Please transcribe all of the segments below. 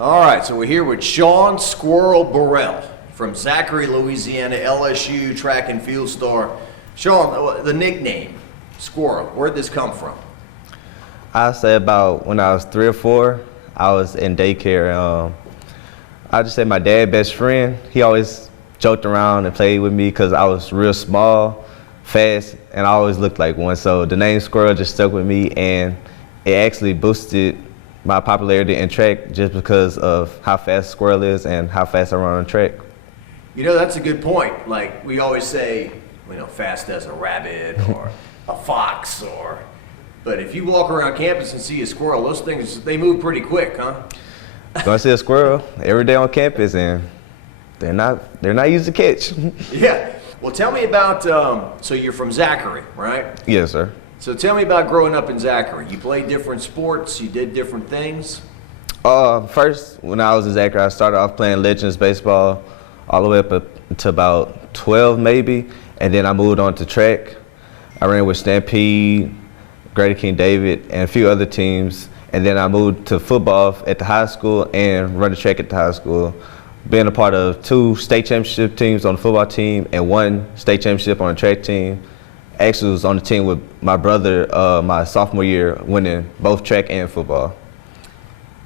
All right, so we're here with Sean Squirrel Burrell from Zachary, Louisiana, LSU track and field star. Sean, the nickname, Squirrel, where'd this come from? I say about when I was 3 or 4, I was in daycare. I just say my dad's best friend, he always joked around and played with me because I was real small, fast, and I always looked like one. So the name Squirrel just stuck with me, and it actually boosted my popularity in track just because of how fast Squirrel is and how fast I run on track. You know, that's a good point. Like we always say, fast as a rabbit or a fox but if you walk around campus and see a squirrel, those things, they move pretty quick, huh? Gonna see a squirrel every day on campus, and they're not easy to catch. Yeah. Well, tell me about, so you're from Zachary, right? Yes, sir. So tell me about growing up in Zachary. You played different sports, you did different things? First, when I was in Zachary, I started off playing Legends baseball all the way up to about 12 maybe, and then I moved on to track. I ran with Stampede, Greater King David, and a few other teams, and then I moved to football at the high school and running track at the high school, being a part of 2 state championship teams on the football team and 1 state championship on the track team. Actually was on the team with my brother my sophomore year, winning both track and football.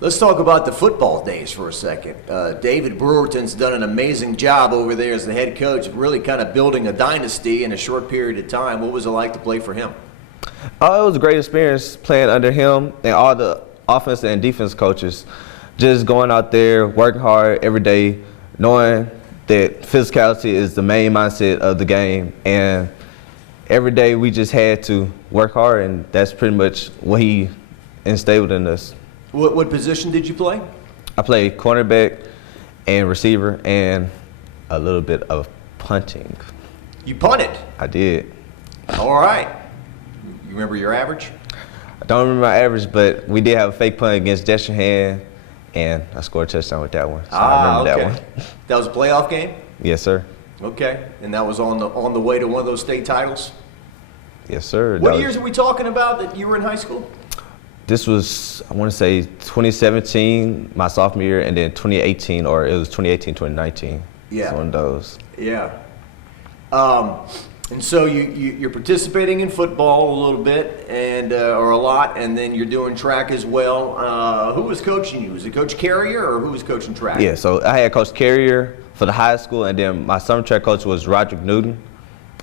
Let's talk about the football days for a second. David Brewerton's done an amazing job over there as the head coach, really kind of building a dynasty in a short period of time. What was it like to play for him? It was a great experience playing under him and all the offense and defense coaches. Just going out there, working hard every day, knowing that physicality is the main mindset of the game, and every day we just had to work hard, and that's pretty much what he instilled in us. What position did you play? I played cornerback and receiver and a little bit of punting. You punted? I did. All right. You remember your average? I don't remember my average, but we did have a fake punt against Deshaun, and I scored a touchdown with that one. So I remember okay. that one. That was a playoff game? Yes, sir. Okay, and that was on the way to one of those state titles? Yes, sir. What years are we talking about that you were in high school? This was, I want to say 2017, my sophomore year, and then 2018, or it was 2018, 2019. Yeah. It's one of those. Yeah. And so you're participating in football a little bit, or a lot, and then you're doing track as well. Who was coaching you? Was it Coach Carrier, or who was coaching track? Yeah, so I had Coach Carrier for the high school, and then my summer track coach was Roderick Newton.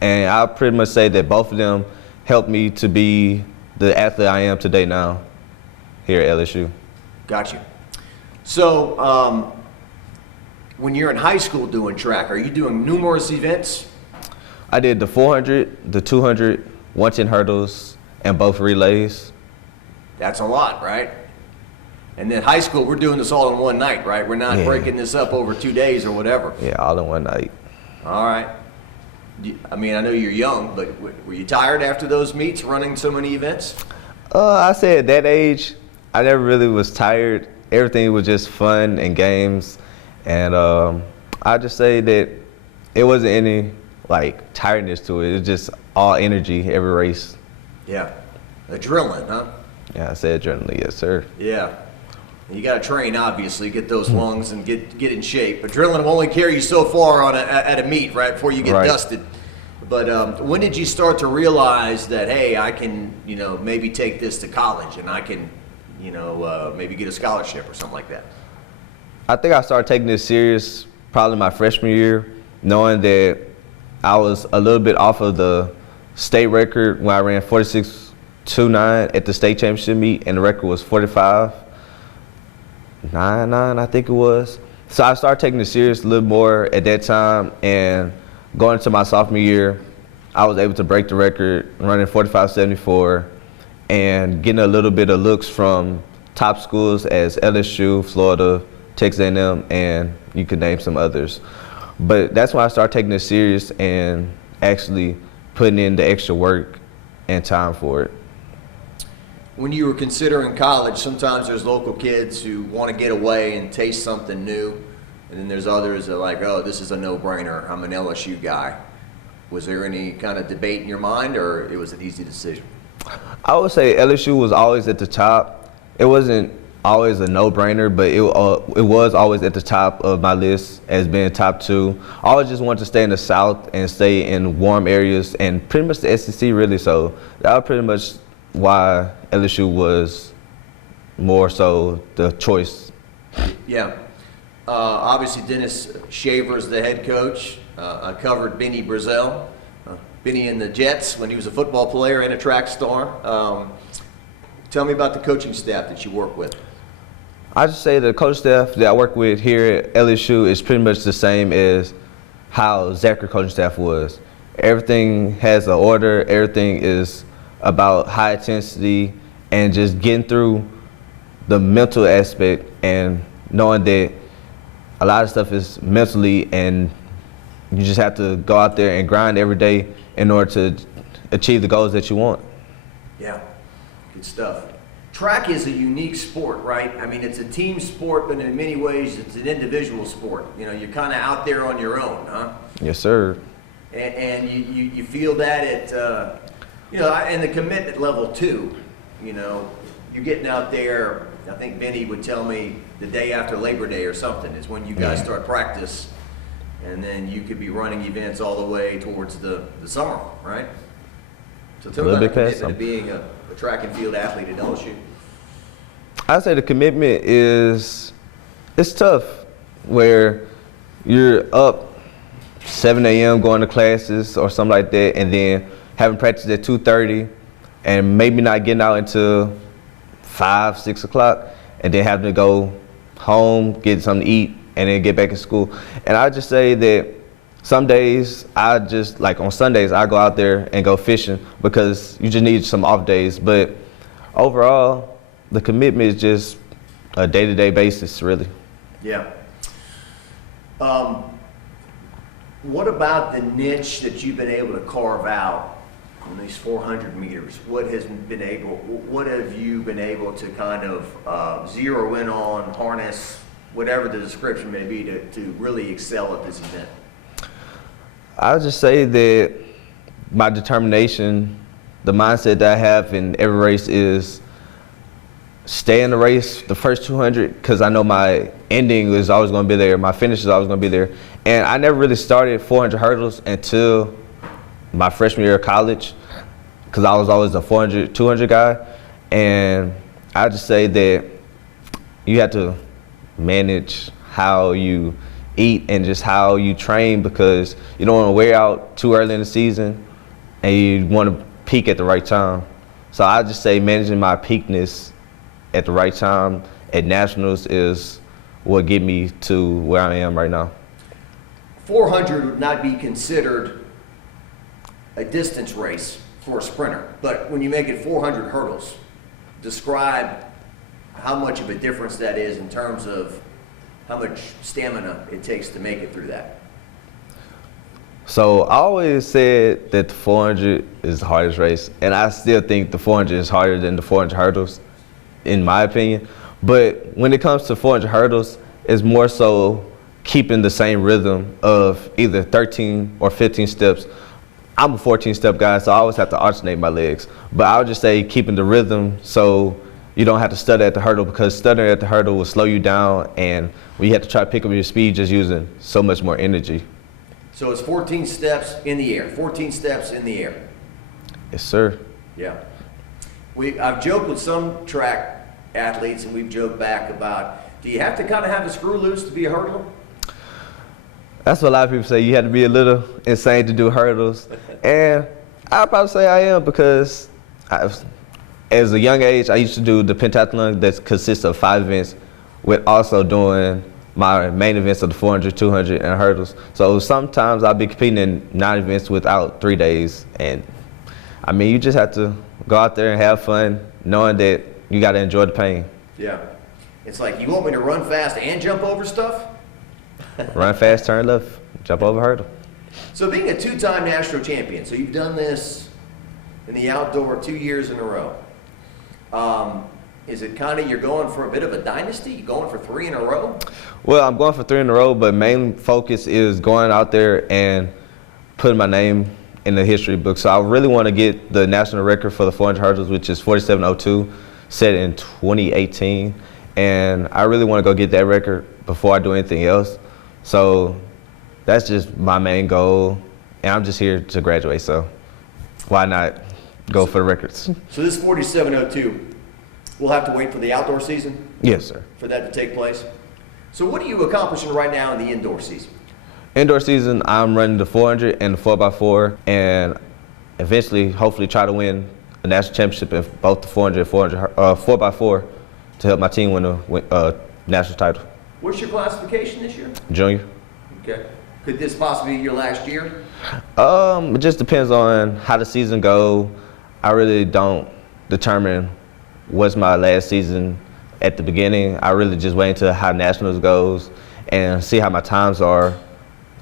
And I pretty much say that both of them helped me to be the athlete I am today now here at LSU. Got you. So when you're in high school doing track, are you doing numerous events? I did the 400, the 200, 110 hurdles, and both relays. That's a lot, right? And then high school, we're doing this all in one night, right? We're not breaking this up over 2 days or whatever. Yeah, all in one night. All right. I mean, I know you're young, but were you tired after those meets, running so many events? I say at that age, I never really was tired. Everything was just fun and games. And I just say that it wasn't any, tiredness to it. It was just all energy, every race. Yeah. Adrenaline, huh? Yeah, I said adrenaline, yes, sir. Yeah. You got to train, obviously, get those lungs and get in shape. Adrenaline will only carry you so far at a meet, right, before you get dusted. But when did you start to realize that, hey, I can, maybe take this to college and I can, maybe get a scholarship or something like that? I think I started taking this serious probably my freshman year, knowing that I was a little bit off of the state record when I ran 46.29 at the state championship meet, and the record was 45.99, I think it was. So I started taking it serious a little more at that time, and going into my sophomore year, I was able to break the record, running 45.74, and getting a little bit of looks from top schools as LSU, Florida, Texas A&M, and you could name some others. But that's when I started taking it serious and actually putting in the extra work and time for it. When you were considering college, sometimes there's local kids who want to get away and taste something new, and then there's others that are like, oh, this is a no-brainer, I'm an LSU guy. Was there any kind of debate in your mind, or it was an easy decision? I would say LSU was always at the top. It wasn't always a no-brainer, but it was always at the top of my list as being top 2. I always just wanted to stay in the South and stay in warm areas and pretty much the SEC really. So that was pretty much why LSU was more so the choice. Yeah. Obviously, Dennis Shaver's the head coach. I covered Benny Brazell, Benny in the Jets when he was a football player and a track star. Tell me about the coaching staff that you work with. I just say the coach staff that I work with here at LSU is pretty much the same as how JACQUES coaching staff was. Everything has an order. Everything is about high intensity and just getting through the mental aspect and knowing that a lot of stuff is mentally, and you just have to go out there and grind every day in order to achieve the goals that you want. Yeah, good stuff. Track is a unique sport, right? I mean, it's a team sport, but in many ways it's an individual sport. You know, you're kind of out there on your own, huh? Yes, sir. And you feel that at, you know, and the commitment level too. You know, you're getting out there, I think Benny would tell me the day after Labor Day or something is when you guys start practice, and then you could be running events all the way towards the summer, right? So tell me about the commitment of being a track and field athlete at LSU. I'd say the commitment is, it's tough where you're up 7 a.m. going to classes or something like that, and then having practice at 2:30 and maybe not getting out until 5, 6 o'clock, and then having to go home, get something to eat, and then get back in school. And I just say that some days I just, like on Sundays, I go out there and go fishing because you just need some off days. But overall, the commitment is just a day-to-day basis, really. Yeah. What about the niche that you've been able to carve out on these 400 meters? What have you been able to kind of zero in on, harness, whatever the description may be, to really excel at this event? I would just say that my determination, the mindset that I have in every race is stay in the race, the first 200, because I know my ending is always going to be there, my finish is always going to be there. And I never really started 400 hurdles until my freshman year of college, because I was always a 400, 200 guy. And I just say that you have to manage how you eat and just how you train, because you don't want to wear out too early in the season and you want to peak at the right time. So I just say managing my peakness at the right time at nationals is what get me to where I am right now. 400 would not be considered a distance race for a sprinter, but when you make it 400 hurdles, describe how much of a difference that is in terms of how much stamina it takes to make it through that. So I always said that the 400 is the hardest race, and I still think the 400 is harder than the 400 hurdles, in my opinion. But when it comes to 400 hurdles, it's more so keeping the same rhythm of either 13 or 15 steps. I'm a 14-step guy, so I always have to alternate my legs. But I would just say keeping the rhythm so you don't have to stutter at the hurdle, because stuttering at the hurdle will slow you down, and when you have to try to pick up your speed, just using so much more energy. So it's 14 steps in the air, 14 steps in the air. Yes, sir. Yeah. I've joked with some track athletes, and we've joked back about, do you have to kind of have a screw loose to be a hurdler? That's what a lot of people say. You have to be a little insane to do hurdles. And I'd probably say I am, because as a young age, I used to do the pentathlon that consists of 5 events, with also doing my main events of the 400, 200, and hurdles. So sometimes I'll be competing in 9 events without 3 days. And I mean, you just have to go out there and have fun, knowing that you got to enjoy the pain. Yeah. It's like, you want me to run fast and jump over stuff? Run fast, turn left, jump over hurdle. So being a 2-time national champion, so you've done this in the outdoor 2 years in a row. Is it kind of, you're going for a bit of a dynasty? You going for 3 in a row? Well, I'm going for 3 in a row, but main focus is going out there and putting my name in the history book. So I really want to get the national record for the 400 hurdles, which is 47.02, set in 2018. and I really want to go get that record before I do anything else. So that's just my main goal, and I'm just here to graduate, so why not go for the records? So this 47.02, we'll have to wait for the outdoor season? Yes, sir. For that to take place? So what are you accomplishing right now in the indoor season? Indoor season, I'm running the 400 and the 4x4, and eventually, hopefully, try to win a national championship in both the 400 and 4x4 to help my team win a national title. What's your classification this year? Junior. Okay. Could this possibly be your last year? It just depends on how the season go. I really don't determine what's my last season at the beginning. I really just wait until how nationals goes and see how my times are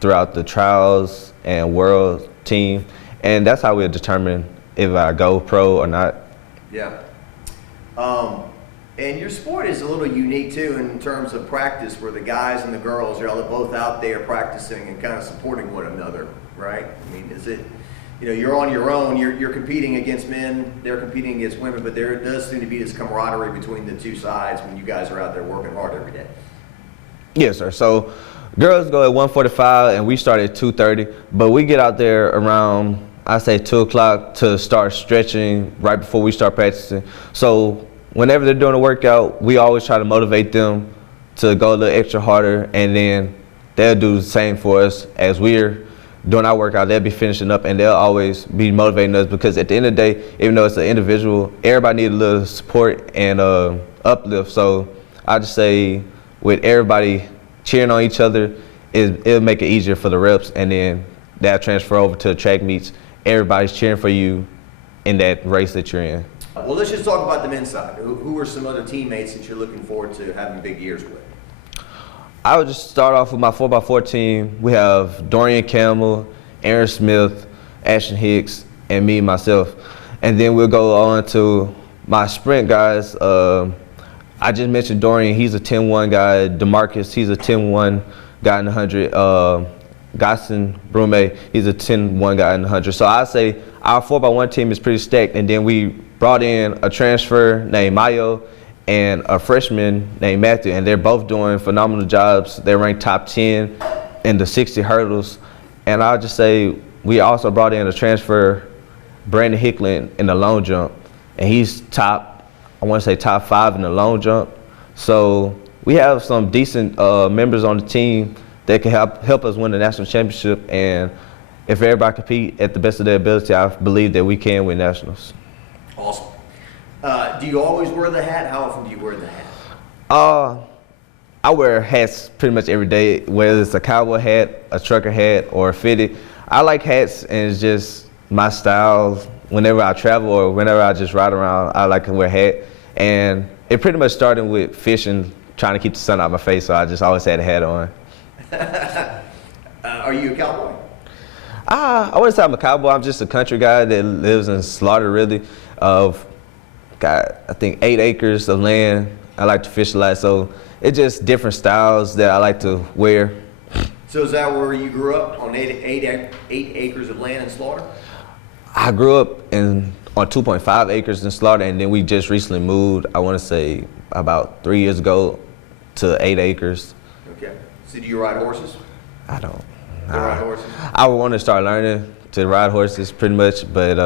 throughout the trials and world team, and that's how we'll determine if I go pro or not. Yeah. And your sport is a little unique too in terms of practice, where the guys and the girls are both out there practicing and kind of supporting one another, right? I mean, is it, you're on your own, you're competing against men, they're competing against women, but there does seem to be this camaraderie between the two sides when you guys are out there working hard every day. Yes, sir. So girls go at 1:45 and we start at 2:30, but we get out there around, I say 2 o'clock to start stretching right before we start practicing. So whenever they're doing a workout, we always try to motivate them to go a little extra harder, and then they'll do the same for us as we're doing our workout. They'll be finishing up, and they'll always be motivating us, because at the end of the day, even though it's an individual, everybody needs a little support and uplift. So I just say, with everybody cheering on each other, it'll make it easier for the reps, and then that'll transfer over to the track meets. Everybody's cheering for you in that race that you're in. Well, let's just talk about the men's side. Who are some other teammates that you're looking forward to having big years with? I would just start off with my 4x4 team. We have Dorian Campbell, Aaron Smith, Ashton Hicks, and me, myself. And then we'll go on to my sprint guys. I just mentioned Dorian, he's a 10-1 guy. DeMarcus, he's a 10-1 guy in the 100. Gosson Brume, he's a 10-1 guy in the 100. So I say our 4x1 team is pretty stacked, and then we brought in a transfer named Mayo and a freshman named Matthew, and they're both doing phenomenal jobs. They're ranked top 10 in the 60 hurdles. And I'll just say we also brought in a transfer, Brandon Hickland, in the long jump, and he's top 5 in the long jump. So we have some decent members on the team that can help us win the national championship, and if everybody compete at the best of their ability, I believe that we can win nationals. Awesome. Do you always wear the hat? How often do you wear the hat? I wear hats pretty much every day, whether it's a cowboy hat, a trucker hat, or a fitted. I like hats, and it's just my style. Whenever I travel or whenever I just ride around, I like to wear a hat. And it pretty much started with fishing, trying to keep the sun out of my face, so I just always had a hat on. Are you a cowboy? I wouldn't say I'm a cowboy. I'm just a country guy that lives in Slaughter, really. Got, I think, 8 acres of land. I like to fish a lot, so it's just different styles that I like to wear. So is that where you grew up, on 8 acres of land in Slaughter? I grew up on 2.5 acres in Slaughter, and then we just recently moved, I want to say about 3 years ago, to 8 acres. Okay. So do you ride horses? I don't. You ride horses? I would want to start learning to ride horses pretty much, but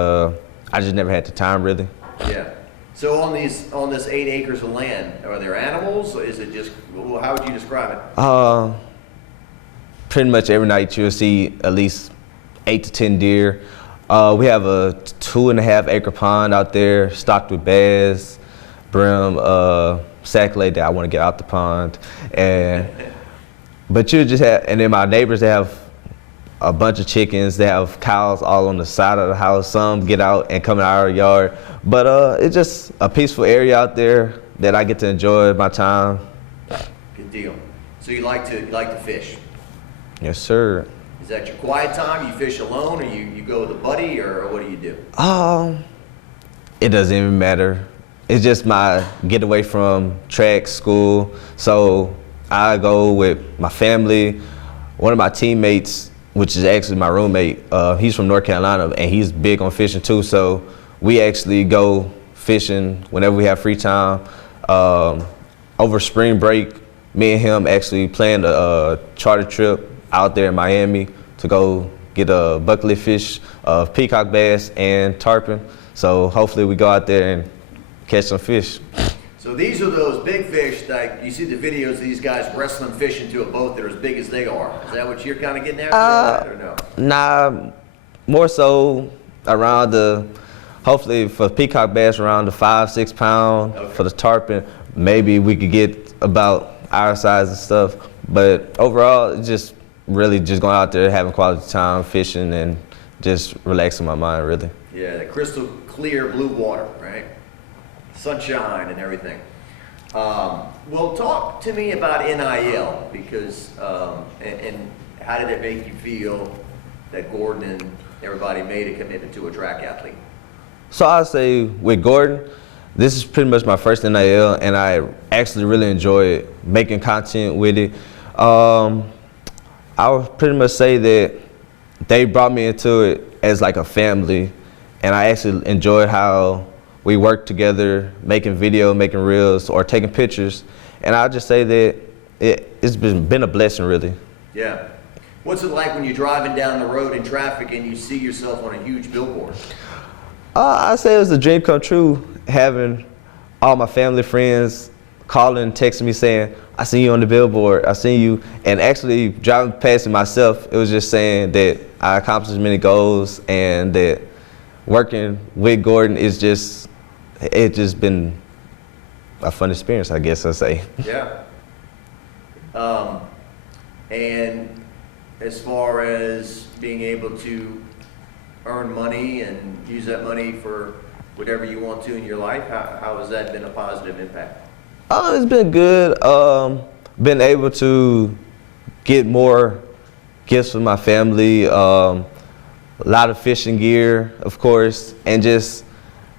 I just never had the time, really. Yeah. So on this 8 acres of land, are there animals? Is it just, how would you describe it? Pretty much every night you'll see at least 8 to 10 deer. We have a 2.5 acre pond out there stocked with bass, brim, sac-lay that I want to get out the pond. But you just have, and then my neighbors, they have a bunch of chickens. They have cows all on the side of the house. Some get out and come in our yard. But it's just a peaceful area out there that I get to enjoy my time. Good deal. So you like to fish? Yes, sir. Is that your quiet time? You fish alone, or you go with a buddy, or what do you do? It doesn't even matter. It's just my getaway from track, school. So I go with my family. One of my teammates, which is actually my roommate, he's from North Carolina, and he's big on fishing too. So we actually go fishing whenever we have free time. over spring break, me and him actually planned a charter trip out there in Miami to go get a bucket fish, peacock bass, and tarpon. So hopefully we go out there and catch some fish. So these are those big fish that you see the videos of these guys wrestling fish into a boat that are as big as they are. Is that what you're kind of getting after, or no? Nah, more so around hopefully for peacock bass around the 5-6 pound. Okay. For the tarpon, maybe we could get about our size and stuff. But overall, it's just really just going out there, having quality time, fishing, and just relaxing my mind, really. Yeah, the crystal clear blue water, right? Sunshine and everything. Well, talk to me about NIL, because and how did it make you feel that Gordon and everybody made a commitment to a track athlete? So I say with Gordon, this is pretty much my first NIL, and I actually really enjoy making content with it. I would pretty much say that they brought me into it as like a family, and I actually enjoyed how we worked together, making video, making reels, or taking pictures. And I'll just say that it's been a blessing, really. Yeah. What's it like when you're driving down the road in traffic and you see yourself on a huge billboard? I say it was a dream come true, having all my family, friends calling, texting me saying, I seen you on the billboard, I seen you. And actually driving past it myself, it was just saying that I accomplished many goals, and that working with Gordon it's just been a fun experience, I guess I'd say. Yeah. And as far as being able to earn money and use that money for whatever you want to in your life, how has that been a positive impact? It's been good. Been able to get more gifts for my family, a lot of fishing gear, of course, and just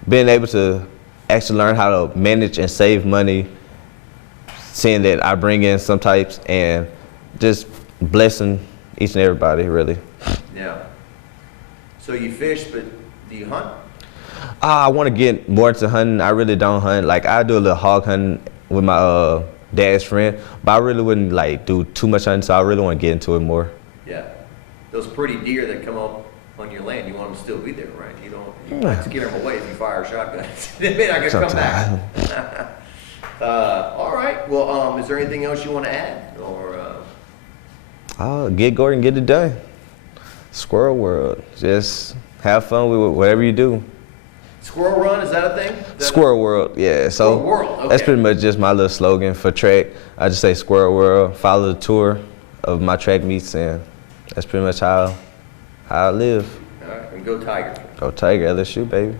being able to actually learn how to manage and save money, seeing that I bring in some types, and just blessing each and everybody, really. Yeah. So you fish, but do you hunt? I want to get more into hunting. I really don't hunt. Like, I do a little hog hunting with my dad's friend, but I really wouldn't like do too much hunting, so I really want to get into it more. Yeah. Those pretty deer that come up on your land, you want them to still be there, right? You might scare them away if you fire a shotgun. They may not come back. All right. Well, is there anything else you want to add, or? Get Gordon, get it done. Squirrel World. Just have fun with whatever you do. Squirrel Run, is that a thing? Squirrel World, yeah. So Squirrel World, okay. That's pretty much just my little slogan for track. I just say Squirrel World, follow the tour of my track meets, and that's pretty much how I live. All right, and go Tigers. Go Tiger, LSU, baby.